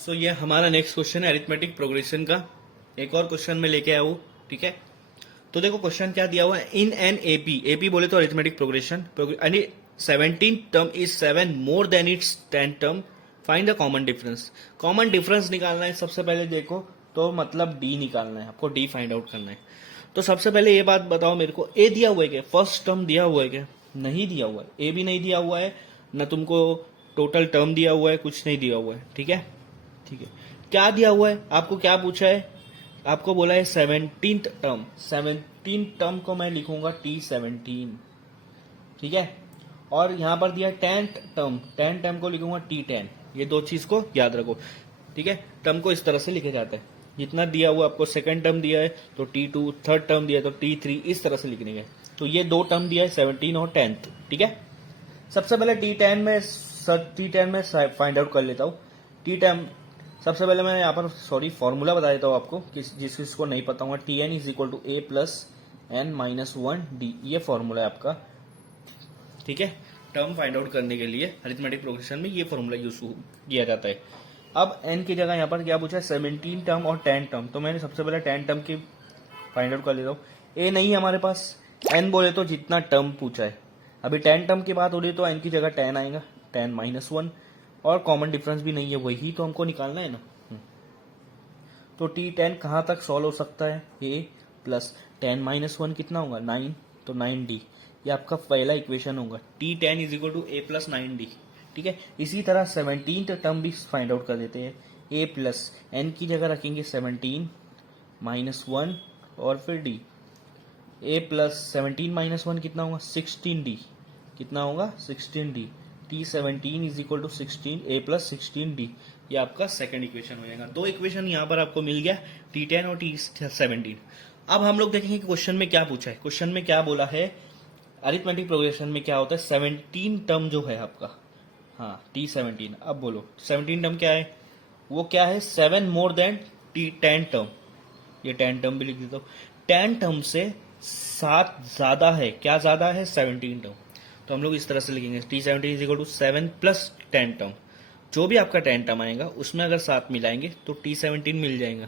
सो ये हमारा next question है अरिथमेटिक प्रोग्रेशन का। एक और क्वेश्चन में लेके आया हूँ, ठीक है। तो देखो क्वेश्चन क्या दिया हुआ है, इन एन एपी, एपी बोले तो अरिथमेटिक प्रोग्रेशन, यानी 17 term is 7 more than it's 10 term, find the common difference. Common difference निकालना है सबसे पहले, देखो तो मतलब डी निकालना है आपको, डी फाइंड आउट करना है। तो सबसे पहले ये बात बताओ मेरे को, ए दिया हुआ है क्या, फर्स्ट टर्म दिया हुआ है क्या, नहीं दिया हुआ है, ए भी नहीं दिया हुआ है, न तुमको टोटल टर्म दिया हुआ है, कुछ नहीं दिया हुआ है, ठीक है। ठीक है, क्या दिया हुआ है आपको, क्या पूछा है, आपको बोला है 17th टर्म, 17 टर्म को मैं लिखूंगा T17, ठीक है। और यहां पर दिया 10th टर्म, 10 टर्म को लिखूंगा T10। ये दो चीज को याद रखो, ठीक है। टर्म को इस तरह से लिखे जाते हैं, जितना दिया हुआ आपको, सेकंड टर्म दिया है तो T2, थर्ड टर्म दिया है तो T3, इस तरह से लिखने गए। तो ये दो टर्म दिया है 17 और 10th, ठीक है। सबसे पहले T10 में फाइंड आउट कर लेता हूँ। T10 सबसे पहले मैं यहाँ पर फॉर्मूला बता देता हूँ आपको, जिस किसको नहीं पता होगा, Tn is equal to a plus n minus 1 d, ये फॉर्मूला है आपका, ठीक है। टर्म फाइंड आउट करने के लिए अरिथमेटिक प्रोग्रेशन में ये फॉर्मूला यूज किया जाता है। अब n की जगह यहाँ पर क्या पूछा है, 17 टर्म और 10 टर्म, तो मैंने सबसे पहले 10 टर्म की फाइंड आउट कर लेता हूँ। ए नहीं है हमारे पास, n बोले तो जितना टर्म पूछा है, अभी 10 टर्म की बात हो रही है तो n की जगह 10 आएगा, 10 माइनस 1, और कॉमन डिफरेंस भी नहीं है, वही तो हमको निकालना है ना। तो T10 कहाँ तक सॉल्व हो सकता है, a प्लस 10 माइनस 1 कितना होगा 9, तो 9d, ये आपका पहला इक्वेशन होगा। T10 is equal to a plus 9d, ठीक है। इसी तरह 17th टर्म भी फाइंड आउट कर देते हैं, a प्लस n की जगह रखेंगे 17 माइनस 1 और फिर d, a प्लस 17 माइनस 1 कितना होगा 16d, कितना होगा 16d, T17 is equal to 16 a plus 16d, ये आपका सेकंड इक्वेशन हो जाएगा। दो इक्वेशन यहाँ पर आपको मिल गया, T10 और T17। अब हम लोग देखेंगे कि क्वेश्चन में क्या पूछा है। क्वेश्चन में क्या बोला है, अरिथमेटिक प्रोग्रेशन में क्या होता है, 17 टर्म जो है आपका, हाँ T17। अब बोलो 17 टर्म क्या है, वो क्या है 7 मोर देन T10 टर्म, ये 10 टर्म भी लिख देता हूँ। 10 टर्म से 7 ज्यादा है, क्या ज्यादा है 17 टर्म, तो हम लोग इस तरह से लिखेंगे T17 is equal to 7 plus 10 term, जो भी आपका 10 टर्म आएगा उसमें अगर 7 मिलाएंगे तो T17 मिल जाएगा,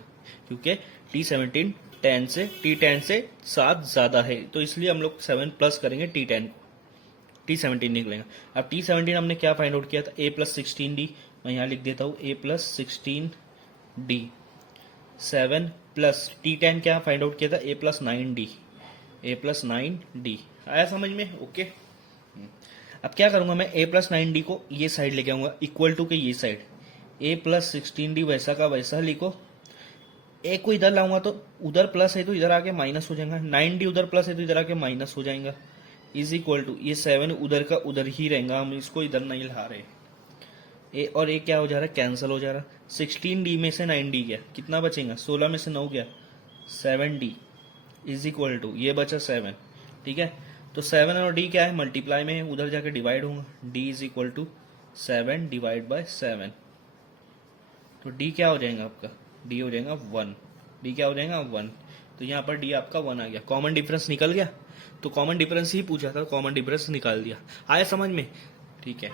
क्योंकि T17 T10 से 7 ज्यादा है, तो इसलिए हम लोग 7 प्लस करेंगे T10 को, T17 निकलेगा। अब T17 हमने क्या फाइंड आउट किया था, a प्लस 16d, मैं यहाँ लिख देता हूँ a plus 16d, 7 plus T10 क्या फाइंड आउट किया था, a plus 9d, a plus 9d, आया समझ में, ओके। अब क्या करूंगा मैं, a प्लस 9d को ये साइड लेके आऊंगा, इक्वल टू के ये साइड, a प्लस 16d वैसा का वैसा लिखो, a को इधर लाऊंगा तो उधर प्लस है तो इधर आके माइनस हो जाएगा, 9d उधर प्लस है तो इधर आके माइनस हो जाएगा, इज इक्वल टू ये 7 उधर का उधर ही रहेगा, हम इसको इधर नहीं ला रहे, a और a क्या हो जा रहा है, कैंसिल हो जा रहा है। 16d में से 9d गया, कितना बचेगा, 16 में से 9 गया 7d, इज इक्वल टू ये बचा 7, ठीक है। तो 7 और d क्या है, मल्टीप्लाई में है, उधर जाके डिवाइड होगा, d is equal to 7 divide by 7, तो d क्या हो जाएगा आपका, d हो जाएगा 1, d क्या हो जाएगा 1, तो यहाँ पर d आपका 1 आ गया, कॉमन डिफरेंस निकल गया। तो कॉमन डिफरेंस ही पूछा था, कॉमन डिफरेंस निकाल दिया, आया समझ में, ठीक है।